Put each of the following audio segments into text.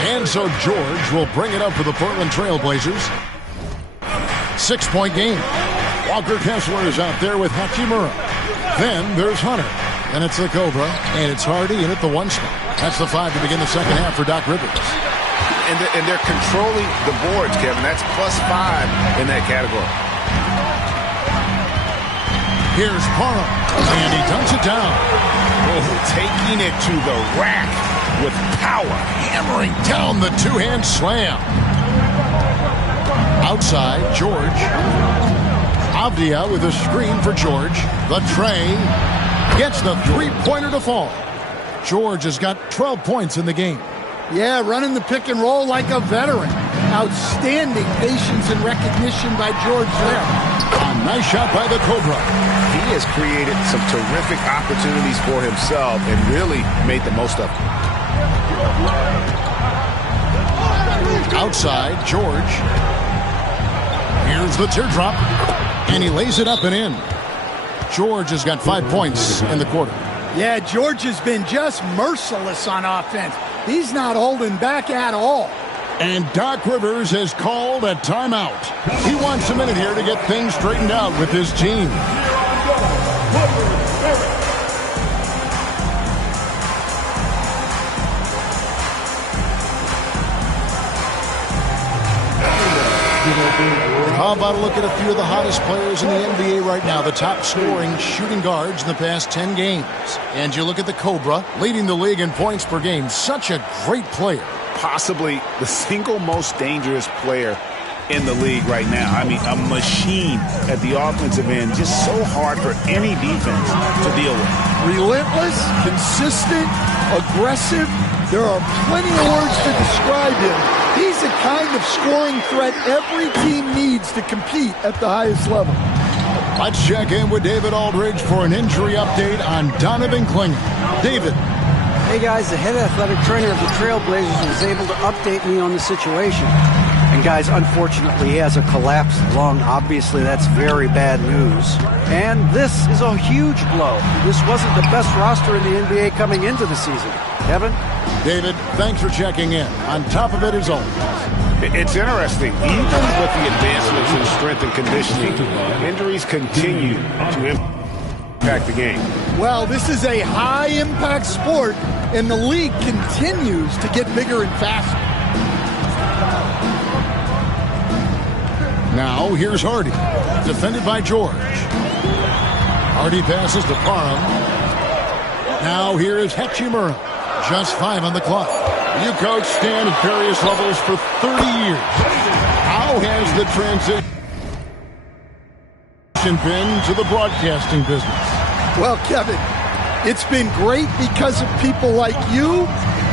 And so George will bring it up for the Portland Trailblazers. 6-point game. Walker Kessler is out there with Hachimura. Then there's Hunter. Then it's the Cobra, and it's Hardy in at the 1 spot. That's the 5 to begin the second half for Doc Rivers. And they're controlling the boards, Kevin. That's +5 in that category. Here's Parham, and he dunks it down. Oh, taking it to the rack with power. Hammering down the two-hand slam. Outside, George. Avdia with a screen for George. The tray gets the three-pointer to fall. George has got 12 points in the game. Yeah, running the pick and roll like a veteran. Outstanding patience and recognition by George there. A nice shot by the Cobra. He has created some terrific opportunities for himself and really made the most of them. Outside, George. Here's the teardrop. And he lays it up and in. George has got 5 points in the quarter. Yeah, George has been just merciless on offense. He's not holding back at all. And Doc Rivers has called a timeout. He wants a minute here to get things straightened out with his team. How about a look at a few of the hottest players in the NBA right now, the top scoring shooting guards in the past 10 games. And you look at the Cobra, leading the league in points per game. Such a great player. Possibly the single most dangerous player in the league right now. I mean, a machine at the offensive end, just so hard for any defense to deal with. Relentless, consistent, aggressive. There are plenty of words to describe him. He's the kind of scoring threat every team needs to compete at the highest level. Let's check in with David Aldridge for an injury update on Donovan Klinger. David. Hey guys, the head athletic trainer of the Trailblazers was able to update me on the situation. And guys, unfortunately, he has a collapsed lung. Obviously, that's very bad news. And this is a huge blow. This wasn't the best roster in the NBA coming into the season. Kevin? David, thanks for checking in. On top of it, as always. It's interesting. Even with the advancements in strength and conditioning, injuries continue to impact the game. Well, this is a high-impact sport, and the league continues to get bigger and faster. Now, here's Hardy, defended by George. Hardy passes to Parham. Now, here is Hachimura. Just 5 on the clock. You coach Stan at various levels for 30 years. How has the transition been to the broadcasting business? Well, Kevin, it's been great because of people like you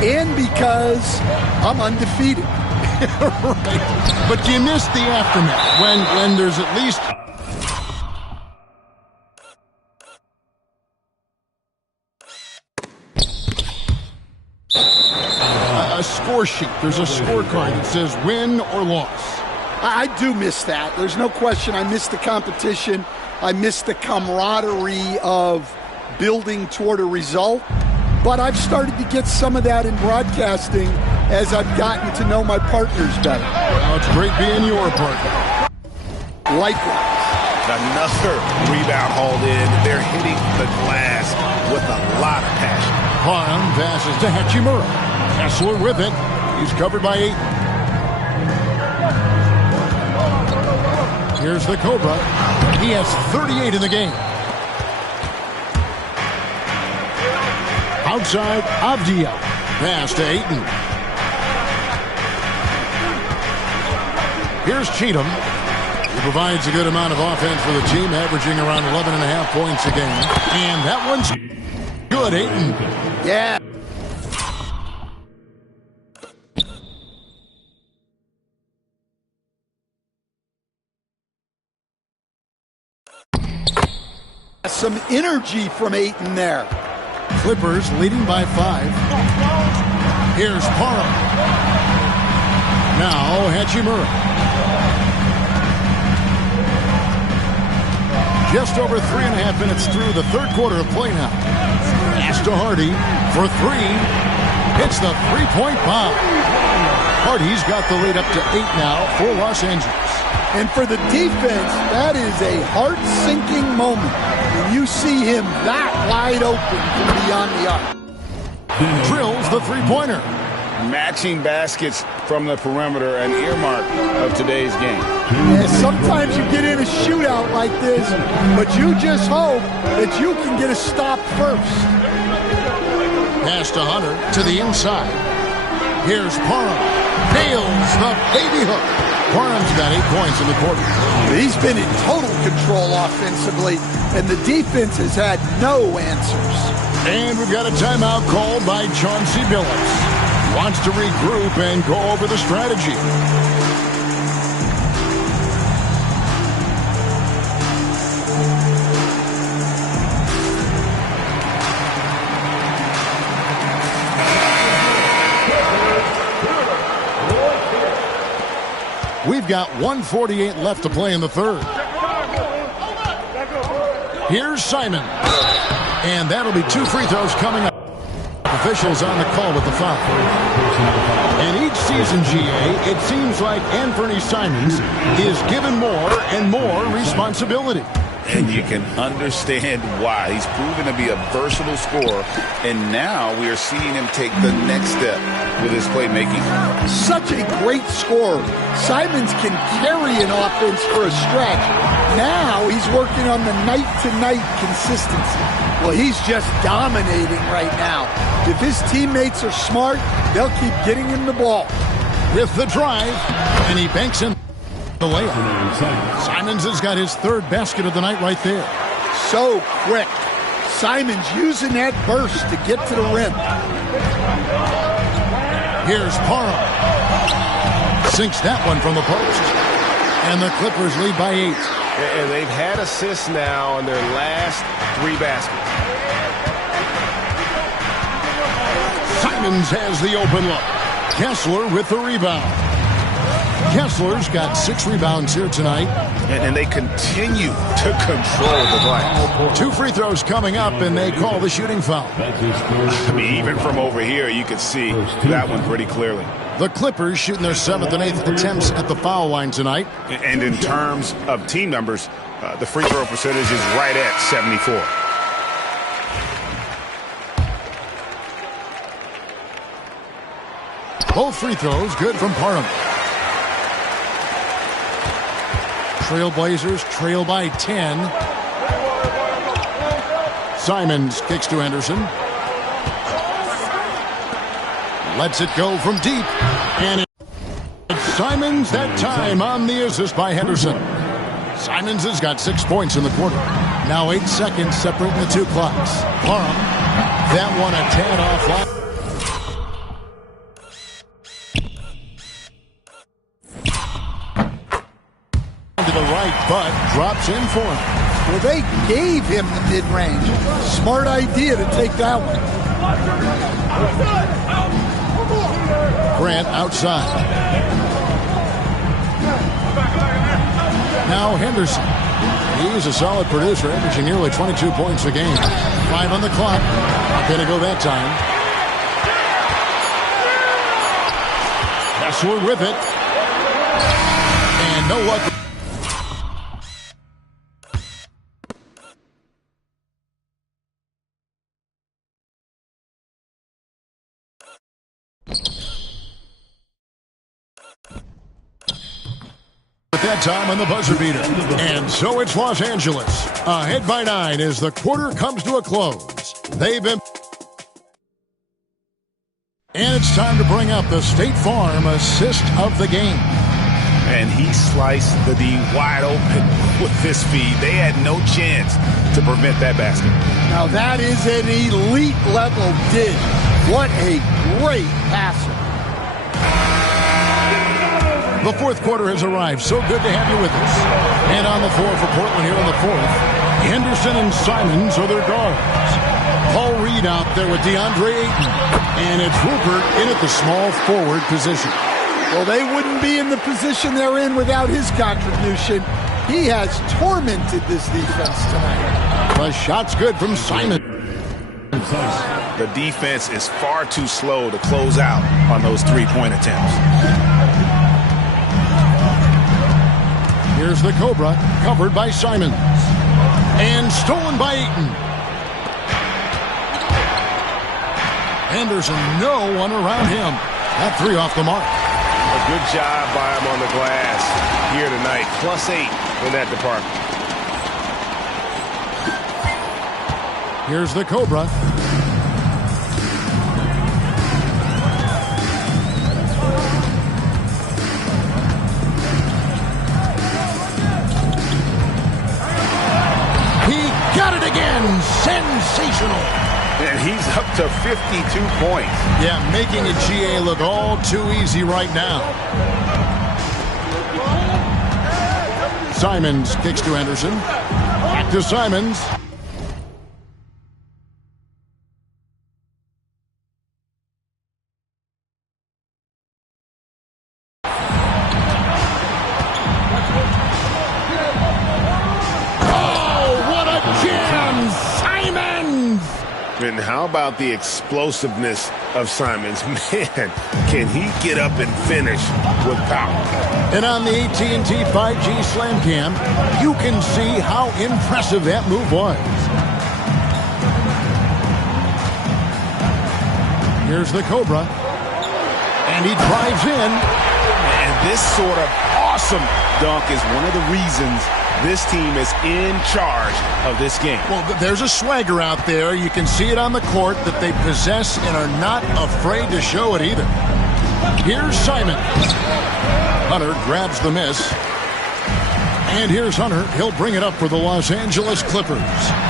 and because I'm undefeated. Right. But you miss the aftermath when there's at least a score sheet. There's a scorecard that says win or loss. I do miss that. There's no question. I miss the competition. I miss the camaraderie of building toward a result. But I've started to get some of that in broadcasting as I've gotten to know my partners better. Well, it's great being your partner. Likewise. Another rebound hauled in. They're hitting the glass with a lot of passion. Parham passes to Hachimura. Kessler with it. He's covered by Aiden. Here's the Cobra. He has 38 in the game. Outside, Avdia. Pass to Aiden. Here's Cheatham. He provides a good amount of offense for the team, averaging around 11.5 points a game. And that one's good, Aiden. Yeah. Some energy from Aiden there. Clippers leading by 5. Here's Parham. Now Hachimura. Just over 3.5 minutes through the third quarter of play now. Pass to Hardy for 3. Hits the three-point bomb. Hardy's got the lead up to 8 now for Los Angeles. And for the defense, that is a heart-sinking moment when you see him that wide open from beyond the arc. Drills the three-pointer. Matching baskets from the perimeter, an earmark of today's game. And sometimes you get in a shootout like this, but you just hope that you can get a stop first. Pass to Hunter to the inside. Here's Parham. Nails the baby hook. Parham's got 8 points in the quarter. He's been in total control offensively, and the defense has had no answers. And we've got a timeout called by Chauncey Billups. Wants to regroup and go over the strategy. We've got 1:48 left to play in the third. Here's Simon. And that'll be 2 free throws coming up. Officials on the call with the foul. And each season, GA, it seems like Anthony Simons is given more and more responsibility. And you can understand why. He's proven to be a versatile scorer, and now we are seeing him take the next step with his playmaking. Such a great scorer. Simons can carry an offense for a stretch. Now he's working on the night-to-night consistency. Well, he's just dominating right now. If his teammates are smart, they'll keep getting him the ball. With the drive, and he banks in the layup. Simons has got his 3rd basket of the night right there. So quick. Simons using that burst to get to the rim. Here's Parham. Sinks that one from the post. And the Clippers lead by 8. And they've had assists now in their last 3 baskets. Simons has the open look. Kessler with the rebound. Kessler's got 6 rebounds here tonight. And they continue to control the glass. 2 free throws coming up, and they call the shooting foul. I mean, even from over here, you can see that one pretty clearly. The Clippers shooting their 7th and 8th attempts at the foul line tonight. And in terms of team numbers, the free throw percentage is right at 74. Both free throws good from Parham. Trailblazers trail by 10. Simons kicks to Henderson. Lets it go from deep. And it's Simons that time on the assist by Henderson. Simons has got 6 points in the quarter. Now 8 seconds separating the 2 clocks. Parham, that one a tad offline. The right, but drops in for him. Well, they gave him the mid-range. Smart idea to take that one. Grant outside. Now Henderson. He's a solid producer, averaging nearly 22 points a game. 5 on the clock. Not going to go that time. Kessler with it. And no luck. At that time on the buzzer beater. And so it's Los Angeles. Ahead by 9 as the quarter comes to a close. They've been... And it's time to bring up the State Farm assist of the game. And he sliced the D wide open with this feed. They had no chance to prevent that basket. Now that is an elite level dig. What a great passer. The 4th quarter has arrived. So good to have you with us. And on the floor for Portland here in the 4th, Henderson and Simons are their guards. Paul Reed out there with DeAndre Ayton. And it's Rupert in at the small forward position. Well, they wouldn't be in the position they're in without his contribution. He has tormented this defense tonight. The shot's good from Simon. The defense is far too slow to close out on those three-point attempts. Here's the Cobra, covered by Simons. And stolen by Aiden. Anderson, no one around him. That three off the mark. A good job by him on the glass here tonight. +8 in that department. Here's the Cobra. He got it again. Sensational. And he's up to 52 points. Yeah, making a GA look all too easy right now. Simons kicks to Anderson. Back to Simons. And how about the explosiveness of Simons? Man, can he get up and finish with power? And on the AT&T 5G Slam Cam, you can see how impressive that move was. Here's the Cobra. And he drives in. And this sort of awesome dunk is one of the reasons this team is in charge of this game. Well, there's a swagger out there. You can see it on the court that they possess and are not afraid to show it either. Here's Simon. Hunter grabs the miss. And here's Hunter. He'll bring it up for the Los Angeles Clippers.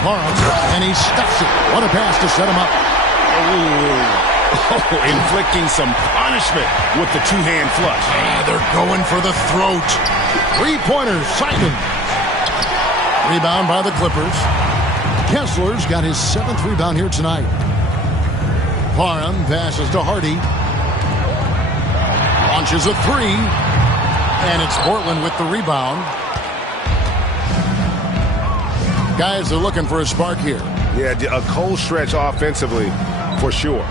Barnes, and he stuffs it. What a pass to set him up. Inflicting some punishment with the two-hand flush. Yeah, they're going for the throat. Three-pointers, Simon. Rebound by the Clippers. Kessler's got his 7th rebound here tonight. Parham passes to Hardy. Launches a three. And it's Portland with the rebound. Guys are looking for a spark here. Yeah, a cold stretch offensively for sure.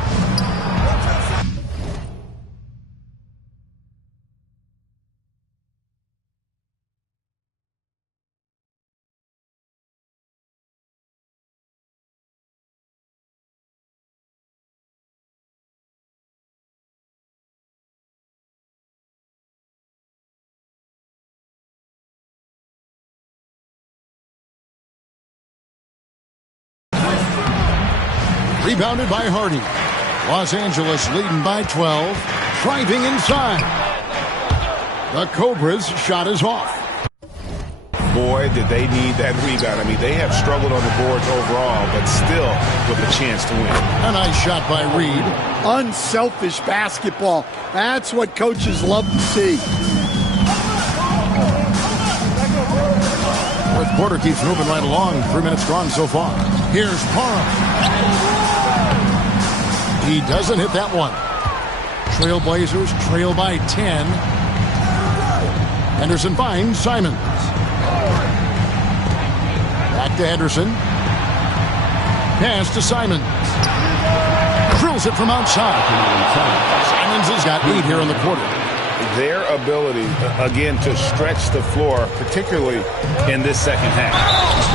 Rebounded by Hardy. Los Angeles leading by 12. Driving inside. The Cobras' shot is off. Boy, did they need that rebound. I mean, they have struggled on the boards overall, but still with a chance to win. A nice shot by Reed. Unselfish basketball. That's what coaches love to see. Fourth quarter keeps moving right along. 3 minutes gone so far. Here's Parham. He doesn't hit that one. Trailblazers trail by 10. Henderson finds Simons. Back to Henderson. Pass to Simons. Drills it from outside. Simons has got 8 here in the quarter. Their ability, again, to stretch the floor, particularly in this second half.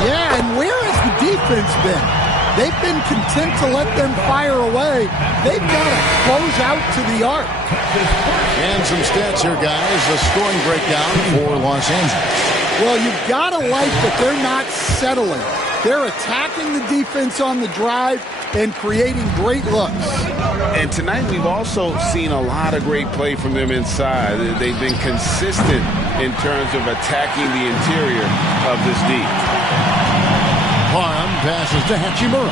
Yeah, and where has the defense been? They've been content to let them fire away. They've got to close out to the arc. And some stats here, guys. The scoring breakdown for Los Angeles. Well, you've got to like that they're not settling. They're attacking the defense on the drive and creating great looks. And tonight we've also seen a lot of great play from them inside. They've been consistent in terms of attacking the interior of this D. Parham passes to Hachimura.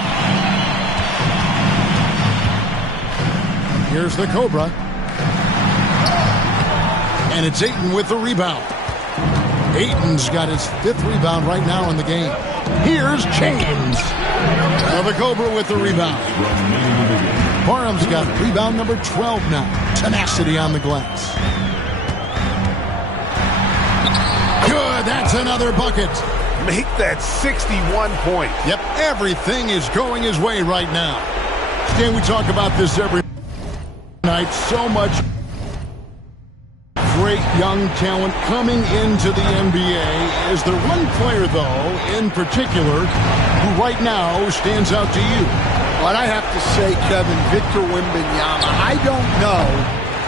Here's the Cobra. And it's Aiden with the rebound. Aiden's got his 5th rebound right now in the game. Here's James. The Cobra with the rebound. Parham's got rebound number 12 now. Tenacity on the glass. Good, that's another bucket. make that 61 points. Yep, everything is going his way right now. Can we talk about this every night? So much great young talent coming into the NBA. Is there one player, though, in particular, who right now stands out to you? What I have to say, Kevin, Victor Wembanyama, I don't know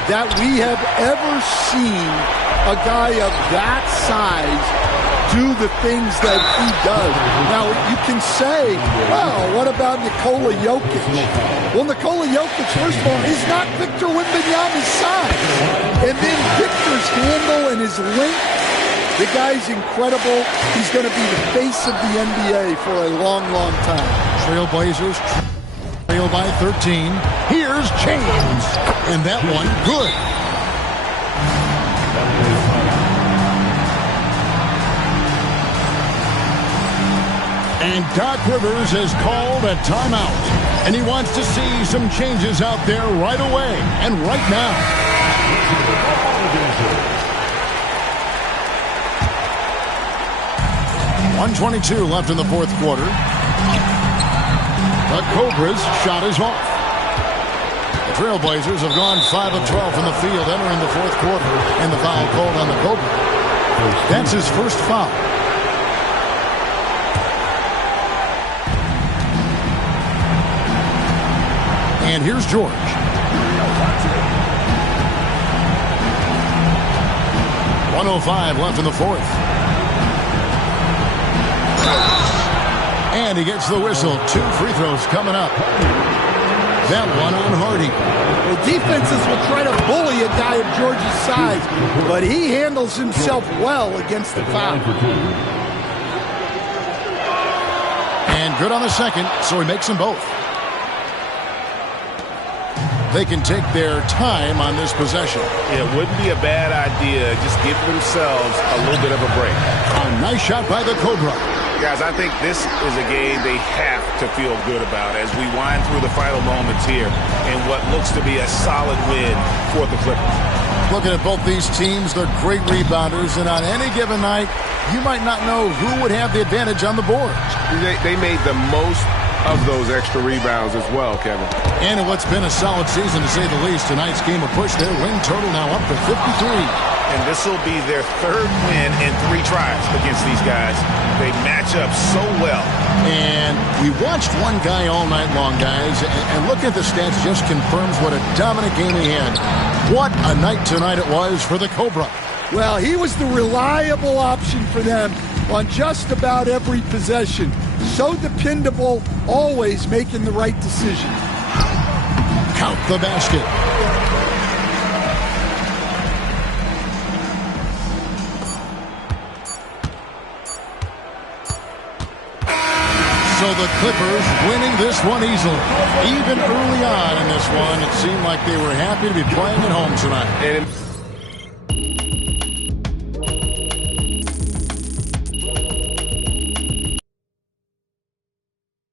that we have ever seen a guy of that size do the things that he does. Now, you can say, well, what about Nikola Jokic? Well, Nikola Jokic, first of all, is not Victor Wembanyama's size. And then Victor's handle and his length, the guy's incredible. He's going to be the face of the NBA for a long, long time. Trailblazers trail by 13. Here's Chiggs. And that one, good. And Doc Rivers has called a timeout. And he wants to see some changes out there right away and right now. 1:22 left in the fourth quarter. The Cobra's shot is off. The Trailblazers have gone 5 of 12 from the field entering the fourth quarter. And the foul called on the Cobra. That's his first foul. And here's George. .105 left in the fourth. And he gets the whistle. 2 free throws coming up. That one on Hardy. Well, defenses will try to bully a guy of George's size, but he handles himself well against the foul. And good on the second, so he makes them both. They can take their time on this possession. It wouldn't be a bad idea. Just give themselves a little bit of a break. A nice shot by the Cobra. Guys, I think this is a game they have to feel good about as we wind through the final moments here in what looks to be a solid win for the Clippers. Looking at both these teams, they're great rebounders, and on any given night, you might not know who would have the advantage on the board. They made the most of those extra rebounds as well, Kevin. And in what's been a solid season, to say the least, tonight's game will push their win total now up to 53. And this will be their third win in 3 tries against these guys. They match up so well. And we watched one guy all night long, guys, and looking at the stats just confirms what a dominant game he had. What a night tonight it was for the Cobra. Well, he was the reliable option for them on just about every possession. So dependable, always making the right decision. Count the basket. So the Clippers winning this one easily. Even early on in this one, it seemed like they were happy to be playing at home tonight. And